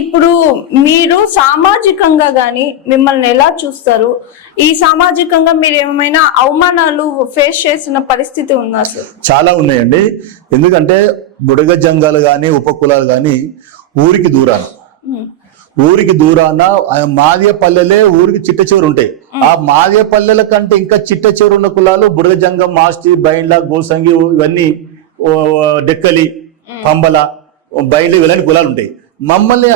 ఇప్పుడు మీరు సామాజికంగా గాని మిమ్మల్ని ఎలా చూస్తారు? ఈ సామాజికంగా మీరు ఏమైనా అవమానాలు ఫేస్ చేసిన పరిస్థితి ఉందా సార్? చాలా ఉన్నాయండి. ఎందుకంటే బుడగ జంగాలు కానీ ఉపకులాలు కానీ ఊరికి దూరాన. ఊరికి దూరాన మాదియ పల్లెలే ఊరికి చిట్ట చివరి ఉంటాయి. ఆ మాదియ పల్లెల కంటే ఇంకా చిట్ట చివరి ఉన్న కులాలు బుడగ జంగం మాస్టి బైండ్ల గోసంగి ఇవన్నీ డెక్కలి పంబల బైండ్ల ఇవన్నీ కులాలు ఉంటాయి. మమ్మల్ని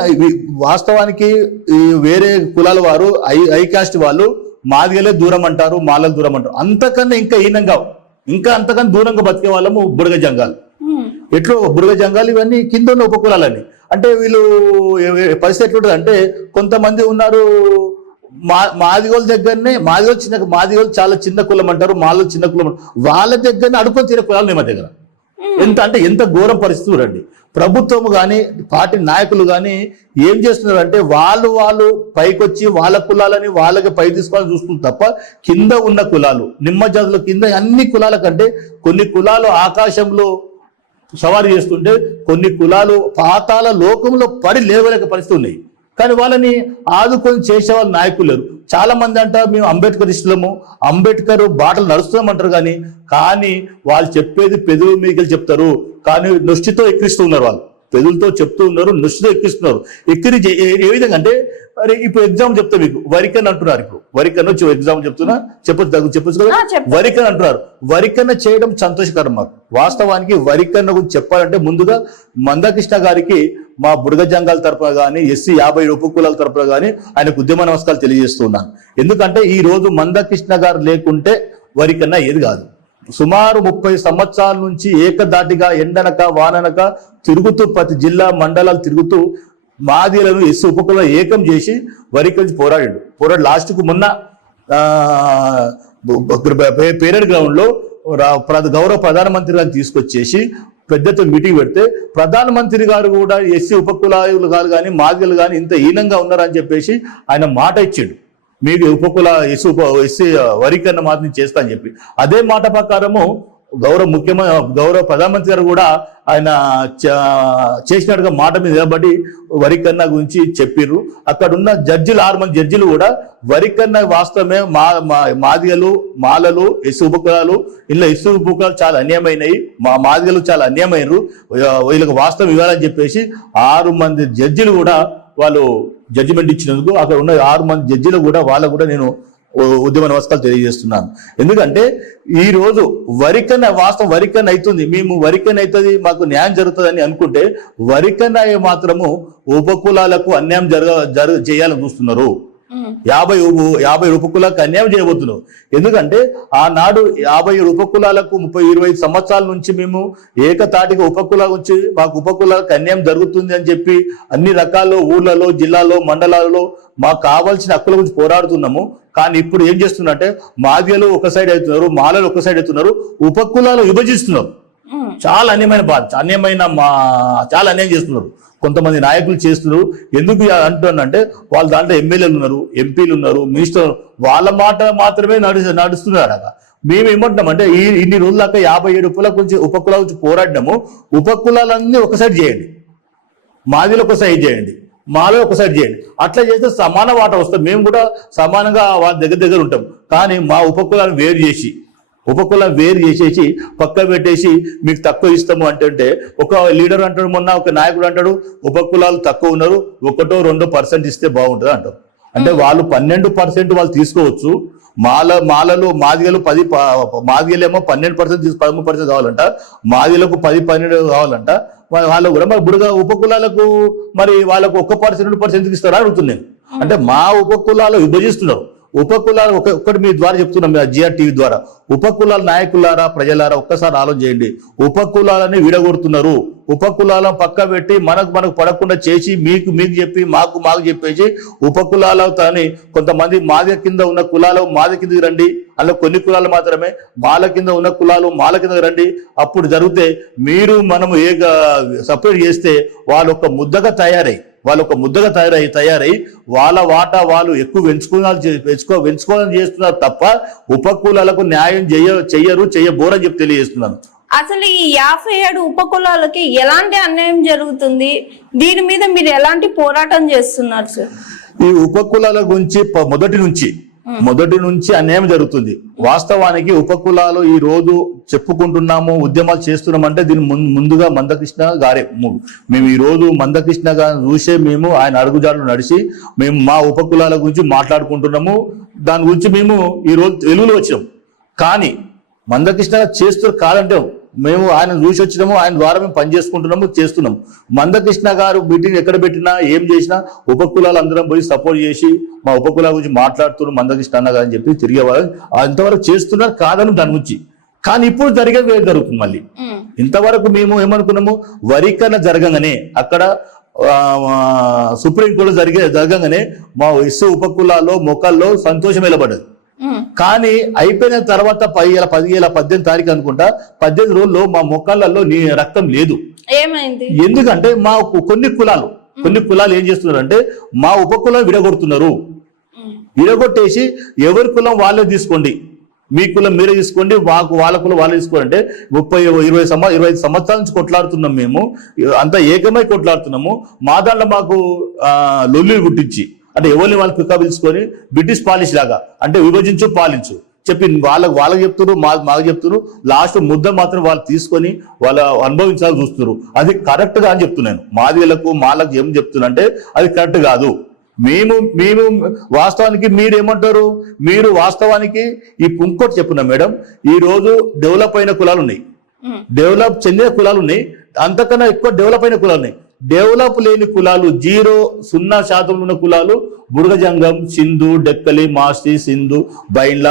వాస్తవానికి ఈ వేరే కులాల వారు ఐ ఐ కాస్ట్ వాళ్ళు మాదిగలే దూరం అంటారు మాలలు దూరం అంటారు. అంతకన్నా ఇంకా హీనంగా ఇంకా అంతకన్నా దూరంగా బతికే వాళ్ళము బుడగ జంగాలు. ఎట్లో? బుడగ జంగాలు ఇవన్నీ కింద ఉన్న ఉపకులాలని అంటే వీళ్ళు పరిస్థితి ఎట్లుంటుంది అంటే కొంతమంది ఉన్నారు మా మాదిగోళ్ళ దగ్గరనే మాదిగోలు చిన్న మాదిగోలు చాలా చిన్న కులం అంటారు మాలో చిన్న కులం అంటారు. వాళ్ళ దగ్గరనే అడుకొని తినే కులాలు మా దగ్గర. ఎంత అంటే ఎంత ఘోరం పరిస్థితి చూడండి. ప్రభుత్వం కానీ పార్టీ నాయకులు కానీ ఏం చేస్తున్నారు అంటే వాళ్ళు వాళ్ళు పైకొచ్చి వాళ్ళ కులాలని వాళ్ళకి పై తీసుకోవాలని చూస్తుంది తప్ప కింద ఉన్న కులాలు నిమ్మ జాతుల కింద అన్ని కులాల కంటే కొన్ని కులాలు ఆకాశంలో సవారీ చేస్తుంటే కొన్ని కులాలు పాతాల లోకంలో పడి లేవలేక పరిస్థితి ఉన్నాయి. కానీ వాళ్ళని ఆదుకొని చేసే వాళ్ళ నాయకులు లేరు. చాలా మంది అంట మేము అంబేద్కర్ ఇష్టము అంబేద్కర్ బాటలు నడుస్తున్నామంటారు కానీ కానీ వాళ్ళు చెప్పేది పెదవుల మీదకి చెప్తారు. కానీ నొష్టితో ఎక్కిరిస్తూ ఉన్నారు వాళ్ళు. పెదులతో చెప్తూ ఉన్నారు నొష్టితో ఎక్కిస్తున్నారు ఎక్కిరి ఏ- విధంగా అంటే అరే ఇప్పుడు ఎగ్జామ్ చెప్తా మీకు. వరికన్ అంటున్నారు ఇప్పుడు. వరికన్ వచ్చి ఎగ్జామ్ చెప్తున్నా. చెప్పొచ్చు చెప్పొచ్చు కదా. వరికన్ అంటున్నారు. వరికన్న చేయడం సంతోషకరం మాకు. వాస్తవానికి వరికన్న గురించి చెప్పాలంటే ముందుగా మందకృష్ణ గారికి మా బుడగ జంగాల తరపున కానీ ఎస్సీ యాభై ఉపకులాల తరపున కానీ ఆయనకు ఉద్యమ నమస్కారాలు తెలియజేస్తున్నాను ఎందుకంటే ఈ రోజు మందకృష్ణ గారు లేకుంటే వరికన్నా ఏది కాదు. సుమారు ముప్పై సంవత్సరాల నుంచి ఏకదాటిగా ఎండనక వాననక తిరుగుతూ ప్రతి జిల్లా మండలాలు తిరుగుతూ మాదిలను ఎస్సీ ఉపకులను ఏకం చేసి వరికరించి పోరాడాడు. పోరాడు లాస్ట్కు మొన్న ఆ, గ్రౌండ్లో పేరెడ్ గౌరవ ప్రధానమంత్రి గారిని తీసుకొచ్చేసి పెద్దతో మీటింగ్ పెడితే ప్రధానమంత్రి గారు కూడా ఎస్సీ ఉపకులాయులు గారు కానీ మాదిగలు కానీ ఇంత హీనంగా ఉన్నారని చెప్పేసి ఆయన మాట ఇచ్చిండు. మీకు ఉపకుల ఎస్సీ ఉప ఎస్సీ వరికన్న మాదిని చేస్తా అని చెప్పి. అదే మాట ప్రకారము గౌరవ ముఖ్యమైన గౌరవ ప్రధానమంత్రి గారు కూడా ఆయన చేసినట్టుగా మాట మీద నిలబడి వరికన్న గురించి చెప్పిర్రు. అక్కడ ఉన్న జడ్జిలు ఆరు మంది జడ్జిలు కూడా వరికన్న వాస్తవమే మా మా- మాదిగలు మాలలు ఇసు ఉపకులాలు ఇలా ఇసు ఉపకులాలు చాలా అన్యాయమైనవి మా మాదిగలు చాలా అన్యాయమైనరు. వీళ్ళకి వాస్తవం ఇవ్వాలని చెప్పేసి ఆరు మంది జడ్జిలు కూడా వాళ్ళు జడ్జిమెంట్ ఇచ్చినందుకు అక్కడ ఉన్న ఆరు మంది జడ్జిలు కూడా వాళ్ళకు కూడా నేను ఉద్యమ నమస్కారాలు తెలియజేస్తున్నాను. ఎందుకంటే ఈ రోజు వరికన్న వాస్తవం వరికన్న అవుతుంది. మేము వరికన్న అవుతుంది మాకు న్యాయం జరుగుతుందని అనుకుంటే వరికన్న మాత్రము ఉపకులాలకు అన్యాయం జరగ జర చేయాలని చూస్తున్నారు. యాభై యాభై ఉపకులాలకు అన్యాయం చేయబోతున్నాం ఎందుకంటే ఆనాడు యాభై ఉపకులాలకు ముప్పై ఇరవై ఐదు సంవత్సరాల నుంచి మేము ఏకతాటిగా ఉపకుల నుంచి మాకు ఉపకులాలకు అన్యాయం జరుగుతుంది అని చెప్పి అన్ని రకాల ఊర్లలో జిల్లాలో మండలాలలో మాకు కావాల్సిన హక్కుల గురించి పోరాడుతున్నాము. కానీ ఇప్పుడు ఏం చేస్తున్నట్టే మాదిగలు ఒక సైడ్ అవుతున్నారు మాలలు ఒక సైడ్ అవుతున్నారు ఉపకులాలు విభజిస్తున్నారు. చాలా అన్యమైన బాధ అన్యమైన మా చాలా అన్యాయం చేస్తున్నారు. కొంతమంది నాయకులు చేస్తున్నారు. ఎందుకు అంటున్నానంటే వాళ్ళ దాంట్లో ఎమ్మెల్యేలు ఉన్నారు ఎంపీలు ఉన్నారు మినిస్టర్ వాళ్ళ మాట మాత్రమే నడు నడుస్తున్నారు అక్కడ మేము ఏమంటున్నామంటే ఈ ఇన్ని రోజుల దాకా యాభై ఏడు ఉపకుల గురించి ఉపకుల గురించి పోరాడినాము. ఉపకులాలన్నీ ఒక సైడ్ చేయండి. మాదిలో ఒక సైడ్ చేయండి. మాలో ఒక సైడ్ చేయండి. అట్లా చేస్తే సమాన వాట వస్తుంది. మేము కూడా సమానంగా వాళ్ళ దగ్గర దగ్గర ఉంటాం. కానీ మా ఉపకులాన్ని వేరు చేసి ఉపకులం వేరు చేసేసి పక్క పెట్టేసి మీకు తక్కువ ఇస్తాము అంటే ఒక లీడర్ అంటాడు మొన్న ఒక నాయకుడు అంటాడు ఉపకులాలు తక్కువ ఉన్నారు ఒకటో రెండో పర్సెంట్ ఇస్తే బాగుంటుంది అంటారు అంటే వాళ్ళు పన్నెండు పర్సెంట్ వాళ్ళు తీసుకోవచ్చు. మాల మాలలు మాదిగలు పది ప- మాదిగలేమో పన్నెండు పర్సెంట్ తీసి పదమూడు పర్సెంట్ కావాలంట. మాదిలకు పది పన్నెండు కావాలంట. మరి వాళ్ళు కూడా మరి బుడగ ఉపకులాలకు మరి వాళ్ళకు ఒక్క పర్సెంట్ రెండు పర్సెంట్ ఇస్తారా అడుగుతున్నాను. అంటే మా ఉపకులాలు విభజిస్తున్నారు. ఉపకులాలు ఒక ఒక్కటి మీ ద్వారా చెప్తున్నాం జిఆర్ టీవీ ద్వారా. ఉపకులాల నాయకులారా ప్రజలారా ఒక్కసారి ఆలోచన చేయండి ఉపకులాలని విడగొడుతున్నారు. ఉపకులాలను పక్క పెట్టి మనకు మనకు పడకుండా చేసి మీకు మీకు చెప్పి మాకు మాకు చెప్పేసి ఉపకులాలతోని కొంతమంది మాది కింద ఉన్న కులాలు మాది కిందకి రండి. అలా కొన్ని కులాలు మాత్రమే. మాల కింద ఉన్న కులాలు మాల కింద రండి. అప్పుడు జరిగితే మీరు మనము ఏ సపరేట్ చేస్తే వాళ్ళు ఒక ముద్దగా తయారై వాళ్ళు ఒక ముద్దగా తయారై తయారై వాళ్ళ వాటా వాళ్ళు ఎక్కువ పెంచుకోవాలి పెంచుకో పెంచుకోవాలని చేస్తున్నారు తప్ప ఉపకులాలకు న్యాయం చెయ్య చెయ్యరు చెయ్యబోరని చెప్పి తెలియజేస్తున్నాను. అసలు ఈ యాభై ఏడు ఉపకులాలకి ఎలాంటి అన్యాయం జరుగుతుంది? దీని మీద మీరు ఎలాంటి పోరాటం చేస్తున్నారు సార్ ఈ ఉపకులాల గురించి మొదటి నుంచి మొదటి నుంచి అన్యాయం జరుగుతుంది. వాస్తవానికి ఉపకులాలు ఈ రోజు చెప్పుకుంటున్నాము ఉద్యమాలు చేస్తున్నామంటే దీని ముందుగా మందకృష్ణ గారే. మేము ఈ రోజు మందకృష్ణ గారు చూసే మేము ఆయన అడుగుజాడలు నడిచి మేము మా ఉపకులాల గురించి మాట్లాడుకుంటున్నాము. దాని గురించి మేము ఈ రోజు వెలుగులో వచ్చాం. కానీ మందకృష్ణ గారు చేస్తున్నారు కాదంటే మేము ఆయన చూసి వచ్చినాము ఆయన ద్వారా మేము పని చేసుకుంటున్నాము చేస్తున్నాం మందకృష్ణ గారు మీటింగ్ ఎక్కడ పెట్టినా ఏం చేసినా ఉపకులాలు అందరం పోయి సపోర్ట్ చేసి మా ఉపకులాల గురించి మాట్లాడుతున్నాం మందకృష్ణ అన్న గారు అని చెప్పి తిరిగే వాళ్ళు అంతవరకు చేస్తున్నారు కాదని దాని గురించి. కానీ ఇప్పుడు జరిగేది వేరు జరుగుతుంది మళ్ళీ. ఇంతవరకు మేము ఏమనుకున్నాము? వరికన జరగగానే అక్కడ సుప్రీంకోర్టు జరిగే జరగగానే మా ఇసు ఉపకులాల్లో మొక్కల్లో సంతోషం వెలబడ్డది. ఉమ్, కానీ అయిపోయిన తర్వాత పదివేల పదివేల పద్దెనిమిది తారీఖు అనుకుంటా పద్దెనిమిది రోజుల్లో మా మొక్కలలో నీ రక్తం లేదు. ఏమైంది? ఎందుకంటే మా కొన్ని కులాలు కొన్ని కులాలు ఏం చేస్తున్నారు అంటే మా ఉపకులం విడగొడుతున్నారు. విడగొట్టేసి ఎవరి కులం వాళ్ళే తీసుకోండి. మీ కులం మీరే తీసుకోండి మాకు వాళ్ళ కులం వాళ్ళే తీసుకోండి అంటే ముప్పై ఇరవై సంవ ఇరవై ఐదు సంవత్సరాల నుంచి కొట్లాడుతున్నాం మేము. అంతా ఏకమై కొట్లాడుతున్నాము. మా దాంట్లో మాకు ఆ, లొల్లులు గుట్టించి అంటే ఎవరిని వాళ్ళు పిక్క పిలుచుకొని బ్రిటిష్ పాలిష్ లాగా అంటే విభజించు పాలించు. చెప్పి వాళ్ళకి వాళ్ళకి చెప్తున్నారు మా మాకు చెప్తున్నారు లాస్ట్ ముద్ద మాత్రం వాళ్ళు తీసుకొని వాళ్ళ అనుభవించాలని చూస్తున్నారు అది కరెక్ట్గా అని చెప్తున్నాను మాదిలకు మాలకు ఏం చెప్తున్నా అంటే అది కరెక్ట్ కాదు. మేము మేము వాస్తవానికి మీరు ఏమంటారు మీరు వాస్తవానికి ఈ ఇంకోటి చెప్పున్నా మేడం ఈ రోజు డెవలప్ అయిన కులాలు ఉన్నాయి. డెవలప్ చెందిన కులాలు ఉన్నాయి. అంతకన్నా ఎక్కువ డెవలప్ అయిన కులాలు ఉన్నాయి. డెవలప్ లేని కులాలు జీరో సున్నా శాతం ఉన్న కులాలు బుడగజంగం సింధు డెక్కలి మాస్టి సింధు బైండ్ల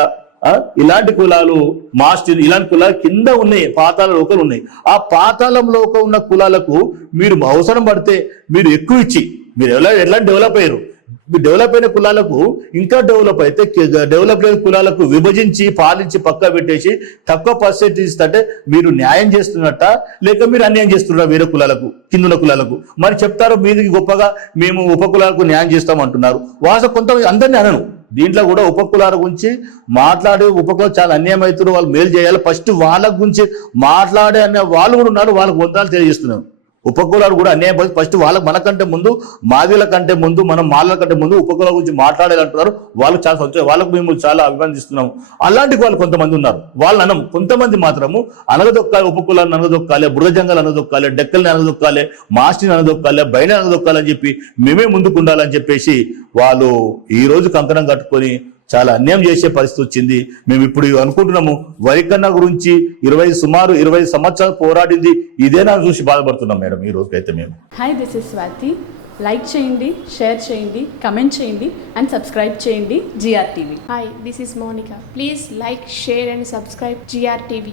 ఇలాంటి కులాలు మాస్టి ఇలాంటి కులాలు కింద ఉన్నాయి పాతాల లోకలు ఉన్నాయి. ఆ పాతాళం లోక ఉన్న కులాలకు మీరు అవసరం పడితే మీరు ఎక్కువ ఇచ్చి మీరు ఎలా ఎట్లా డెవలప్ అయ్యారు? డెవలప్ అయిన కులాలకు ఇంకా డెవలప్ అయితే డెవలప్ అయిన కులాలకు విభజించి పాలించి పక్క పెట్టేసి తక్కువ పర్సెంటేజ్ ఇస్తుంటే మీరు న్యాయం చేస్తున్నట్ట లేక మీరు అన్యాయం చేస్తున్నారా వేరే కులాలకు కిందున్న కులాలకు. మరి చెప్తారు మీదికి గొప్పగా మేము ఉప కులాలకు న్యాయం చేస్తాం అంటున్నారు. వాస కొంత అందరినీ అనను. దీంట్లో కూడా ఉప కులాల గురించి మాట్లాడే ఉపకులాలు చాలా అన్యాయం అవుతున్నారు వాళ్ళు మేలు చేయాలి. ఫస్ట్ వాళ్ళ గురించి మాట్లాడే అనే వాళ్ళు కూడా ఉన్నారు వాళ్ళకు వందలు తెలియజేస్తున్నారు ఉపకులాలు కూడా అన్యాయం పడి ఫస్ట్ వాళ్ళకి మనకంటే ముందు మాదిల కంటే ముందు మనం మాలల కంటే ముందు ఉపకులాల గురించి మాట్లాడాలంటున్నారు. వాళ్ళు చాలా సంతోషం. వాళ్ళకు మేము చాలా అభినందిస్తున్నాము అలాంటి వాళ్ళు కొంతమంది ఉన్నారు. వాళ్ళు అనం కొంతమంది మాత్రము అనగదొక్కాలి ఉపకులాన్ని అనగదొక్కాలి బురజంగాలు అనగదొక్కాలి డెక్కల్ని అనగదొక్కాలి మాస్టిని అనగదొక్కాలి బయట అనగదొక్కాలని చెప్పి మేమే ముందుకు ఉండాలని చెప్పేసి వాళ్ళు ఈ రోజు కంకణం కట్టుకొని చాలా అన్యాయం చేసే పరిస్థితి వచ్చింది. మేము ఇప్పుడు అనుకుంటున్నాము వరికన్న గురించి ఇరవై సుమారు ఇరవై సంవత్సరాలు పోరాడింది. ఇదేనా చూసి బాధపడుతున్నాం మేడం ఈ రోజుకైతే మేము. Hi this is Swathi like చేయండి షేర్ చేయండి కమెంట్ చేయండి అండ్ సబ్స్క్రైబ్ చేయండి G R Hi, this is Monica. Please like, share, and subscribe GRTV.